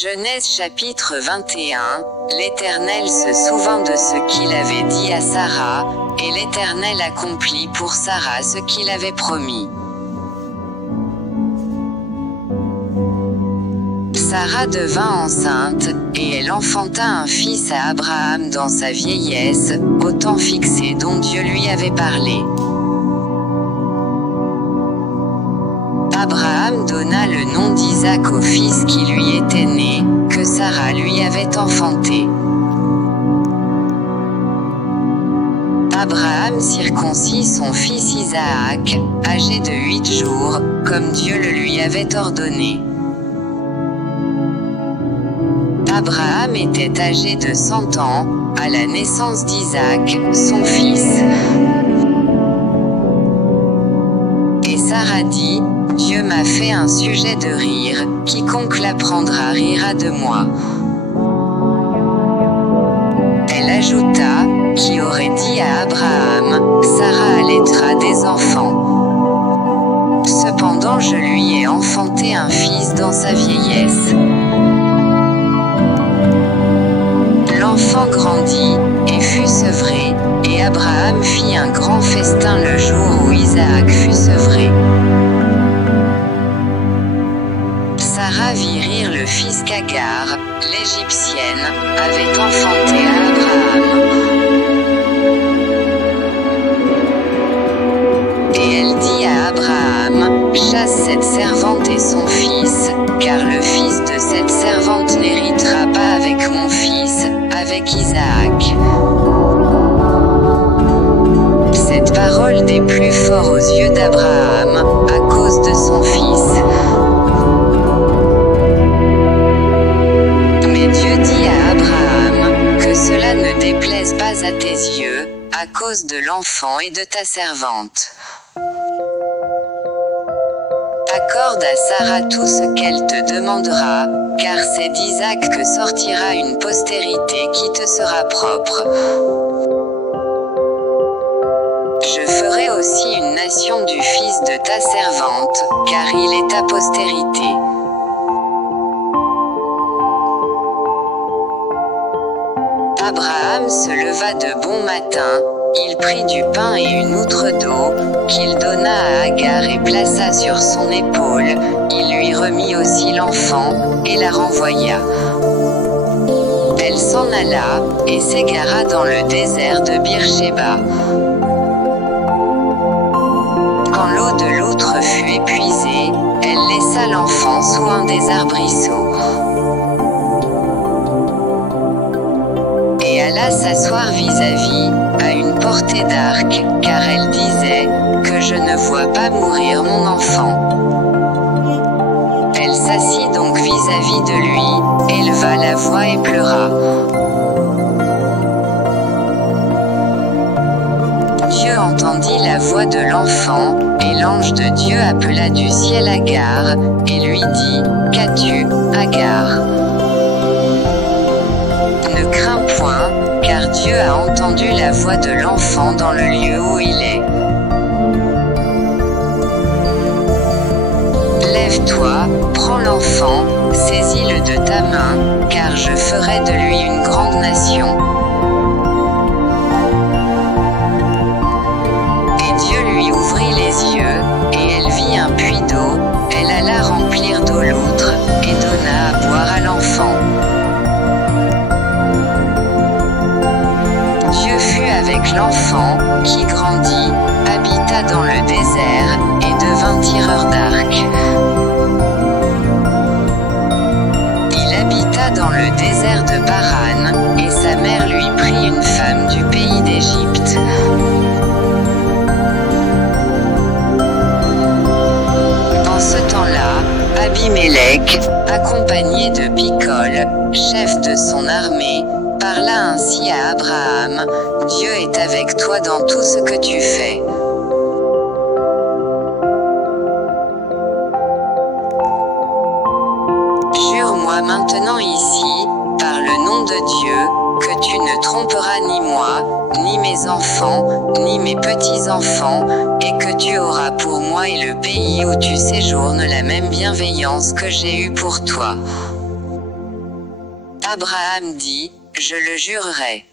Genèse chapitre 21, l'Éternel se souvint de ce qu'il avait dit à Sarah, et l'Éternel accomplit pour Sarah ce qu'il avait promis. Sarah devint enceinte, et elle enfanta un fils à Abraham dans sa vieillesse, au temps fixé dont Dieu lui avait parlé. Abraham donna le nom d'Isaac au fils qui lui était né, que Sarah lui avait enfanté. Abraham circoncit son fils Isaac, âgé de 8 jours, comme Dieu le lui avait ordonné. Abraham était âgé de 100 ans, à la naissance d'Isaac, son fils. Et Sarah dit, « Dieu m'a fait un sujet de rire, quiconque l'apprendra rira de moi. » Elle ajouta, « Qui aurait dit à Abraham, Sarah allaitera des enfants. Cependant je lui ai enfanté un fils dans sa vieillesse. » L'enfant grandit, et fut sevré, et Abraham fit un grand festin le jour où Isaac fut sevré. Sarah vit rire le fils qu'Agar, l'Égyptienne, avait enfanté à Abraham. Et elle dit à Abraham, « Chasse cette servante et son fils, car le fils de cette servante n'héritera pas avec mon fils, avec Isaac. » Cette parole déplut fort aux yeux d'Abraham, à cause de son fils. Mais Dieu dit à Abraham, que cela ne déplaise pas à tes yeux, à cause de l'enfant et de ta servante. Accorde à Sarah tout ce qu'elle te demandera, car c'est d'Isaac que sortira une postérité qui te sera propre. Je ferai aussi une nation du fils de ta servante, car il est ta postérité. Abraham se leva de bon matin, il prit du pain et une outre d'eau, qu'il donna à Agar et plaça sur son épaule, il lui remit aussi l'enfant, et la renvoya. Elle s'en alla, et s'égara dans le désert de Beersheba. Quand l'eau de l'outre fut épuisée, elle laissa l'enfant sous un des arbrisseaux. Et alla s'asseoir vis-à-vis, à une portée d'arc, car elle disait, que je ne vois pas mourir mon enfant. Elle s'assit donc vis-à-vis de lui, éleva la voix et pleura. Dieu entendit la voix de l'enfant, et l'ange de Dieu appela du ciel Agar, et lui dit, « Qu'as-tu, Agar ? Ne crains point, car Dieu a entendu la voix de l'enfant dans le lieu où il est. Lève-toi, prends l'enfant, saisis-le de ta main, car je ferai de lui une grande nation. » Et Dieu lui ouvrit les yeux, et elle vit un puits d'eau, elle alla remplir d'eau l'outre, et donna à boire à l'enfant. Dieu fut avec l'enfant, qui grandit, habita dans le désert, et devint tireur d'arc. Il habita dans le désert de Paran, et sa mère lui prit une femme du pays d'Égypte. En ce temps-là, Abimélec, accompagné de Picol, chef de son armée, parla ainsi à Abraham, « Dieu est avec toi dans tout ce que tu fais. Jure-moi maintenant ici, par le nom de Dieu, que tu ne tromperas ni moi, ni mes enfants, ni mes petits-enfants, et que tu auras pour moi et le pays où tu séjournes la même bienveillance que j'ai eue pour toi. » Abraham dit, je le jurerai.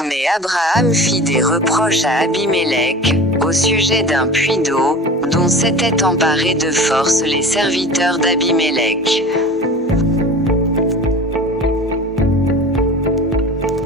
Mais Abraham fit des reproches à Abimélec, au sujet d'un puits d'eau, dont s'étaient emparés de force les serviteurs d'Abimélec.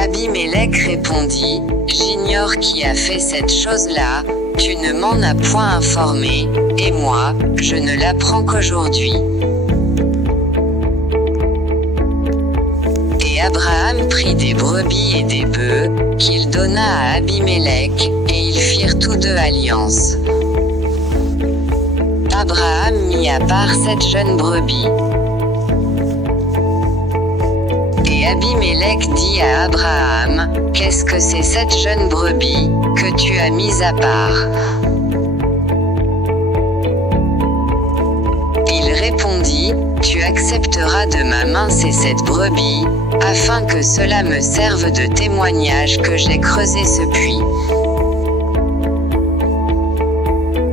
Abimélec répondit, j'ignore qui a fait cette chose-là, tu ne m'en as point informé, et moi, je ne l'apprends qu'aujourd'hui. Et Abraham prit des brebis et des bœufs, qu'il donna à Abimélec, et ils firent tous deux alliance. Abraham mit à part 7 jeunes brebis. Et Abimélec dit à Abraham, qu'est-ce que c'est 7 jeunes brebis, que tu as mis à part? Il répondit, tu accepteras de ma main ces 7 brebis, afin que cela me serve de témoignage que j'ai creusé ce puits.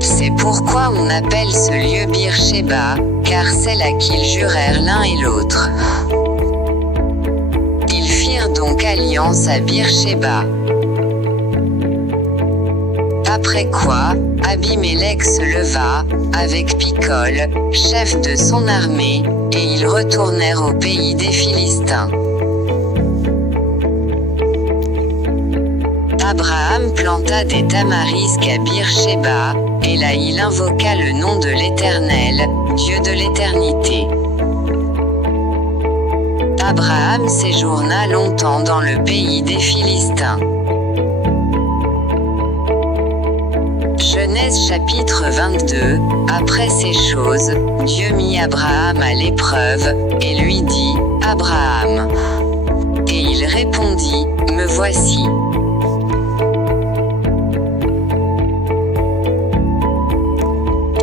C'est pourquoi on appelle ce lieu Beer-Shéba, car c'est là qu'ils jurèrent l'un et l'autre. Ils firent donc alliance à Beer-Shéba. Après quoi, Abimélec se leva, avec Picol, chef de son armée, et ils retournèrent au pays des Philistins. Abraham planta des tamarisques à Beer-Shéba, et là il invoqua le nom de l'Éternel, Dieu de l'éternité. Abraham séjourna longtemps dans le pays des Philistins. Genèse chapitre 22, après ces choses, Dieu mit Abraham à l'épreuve, et lui dit, Abraham. Et il répondit, me voici.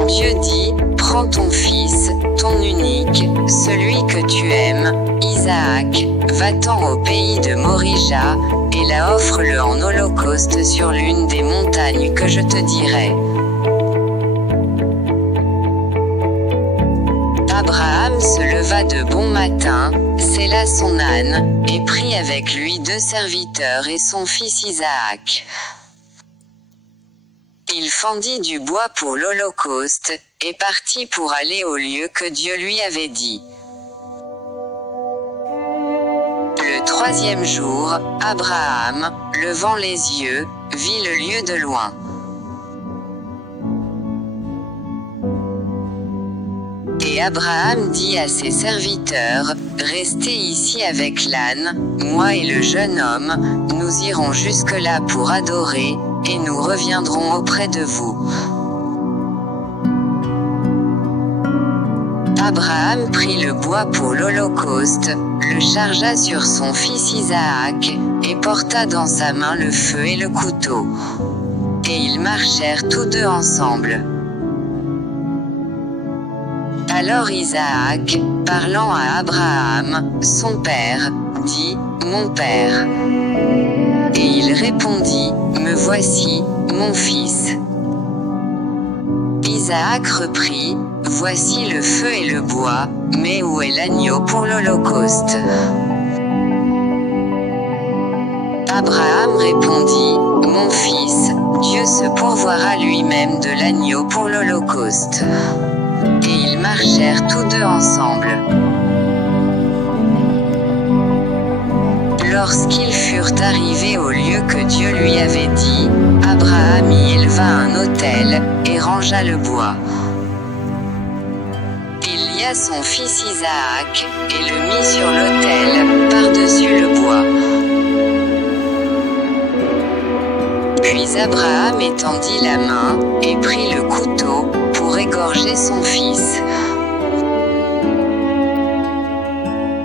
Dieu dit, prends ton fils, ton unique, celui que tu aimes, Isaac, va-t'en au pays de Morija, et là offre-le en holocauste sur l'une des montagnes que je te dirai. Abraham se leva de bon matin, sella son âne, et prit avec lui 2 serviteurs et son fils Isaac. Il fendit du bois pour l'holocauste, et partit pour aller au lieu que Dieu lui avait dit. Le 3e jour, Abraham, levant les yeux, vit le lieu de loin. Et Abraham dit à ses serviteurs, restez ici avec l'âne, moi et le jeune homme, nous irons jusque-là pour adorer, et nous reviendrons auprès de vous. Abraham prit le bois pour l'holocauste, le chargea sur son fils Isaac, et porta dans sa main le feu et le couteau. Et ils marchèrent tous deux ensemble. Alors Isaac, parlant à Abraham, son père, dit, mon père. Et il répondit, me voici, mon fils. Isaac reprit, voici le feu et le bois, mais où est l'agneau pour l'holocauste? Abraham répondit, mon fils, Dieu se pourvoira lui-même de l'agneau pour l'holocauste. Et ils marchèrent tous deux ensemble. Lorsqu'ils furent arrivés au lieu que Dieu lui avait dit, Abraham y éleva un autel, et rangea le bois. Il lia son fils Isaac, et le mit sur l'autel, par-dessus le bois. Puis Abraham étendit la main, et prit le couteau, pour égorger son fils.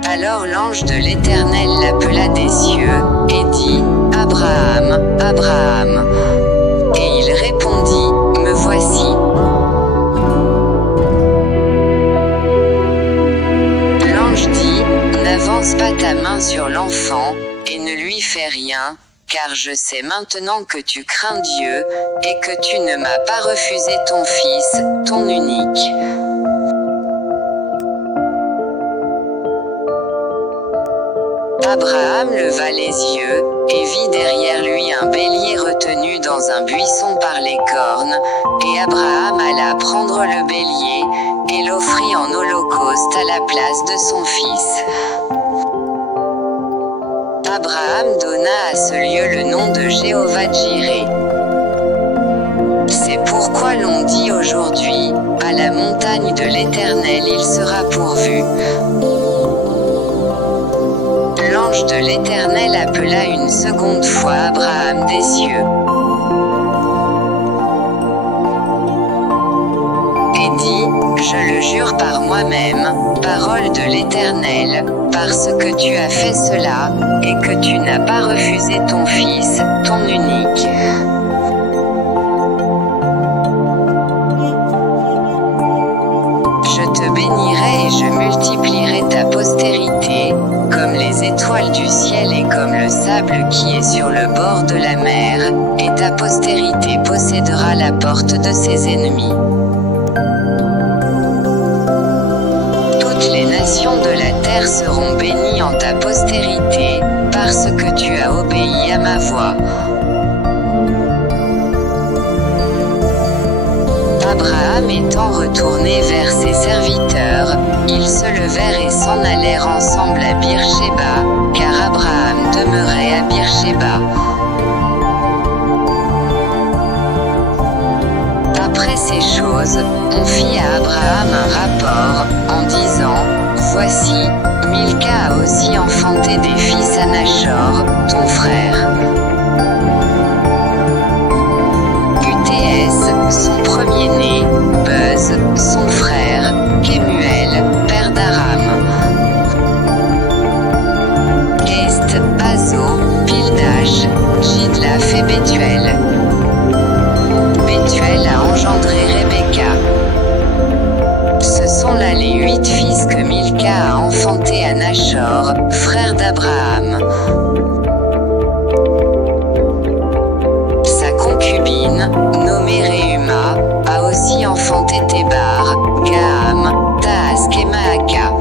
Alors l'ange de l'Éternel l'appela des cieux, et dit, Abraham, Abraham. Et il répondit, me voici. L'ange dit, n'avance pas ta main sur l'enfant, et ne lui fais rien, car je sais maintenant que tu crains Dieu, et que tu ne m'as pas refusé ton fils, ton unique. Abraham leva les yeux, et vit derrière lui un bélier retenu dans un buisson par les cornes, et Abraham alla prendre le bélier, et l'offrit en holocauste à la place de son fils. Abraham donna à ce lieu le nom de Jéhovah-Jireh. C'est pourquoi l'on dit aujourd'hui, à la montagne de l'Éternel il sera pourvu. L'ange de l'Éternel appela une seconde fois Abraham des cieux. Et dit, je le jure par moi-même, parole de l'Éternel, parce que tu as fait cela, et que tu n'as pas refusé ton fils, ton unique. Je te bénirai et je multiplierai ta postérité, comme les étoiles du ciel et comme le sable qui est sur le bord de la mer, et ta postérité possédera la porte de ses ennemis. Toutes les nations de la terre seront bénies en ta postérité, parce que tu as obéi à ma voix. Abraham étant retourné vers ses serviteurs, ils se levèrent et s'en allèrent ensemble à Beersheba, car Abraham demeurait à Beersheba. Après ces choses, on fit à Abraham un rapport, en disant, voici, Milca a aussi enfanté des fils à Nachor, ton frère. Son premier-né, Buz, son frère, Kemuel, père d'Aram. Est, Azo, Pildash, Jidlaph et Bethuel. Bethuel a engendré Rebecca. Ce sont là les 8 fils que Milca a enfantés à Nachor, frère d'Abraham. Sa concubine, nommée Reuma, a aussi enfanté Tébar, Gaham, Tahask et Maaka.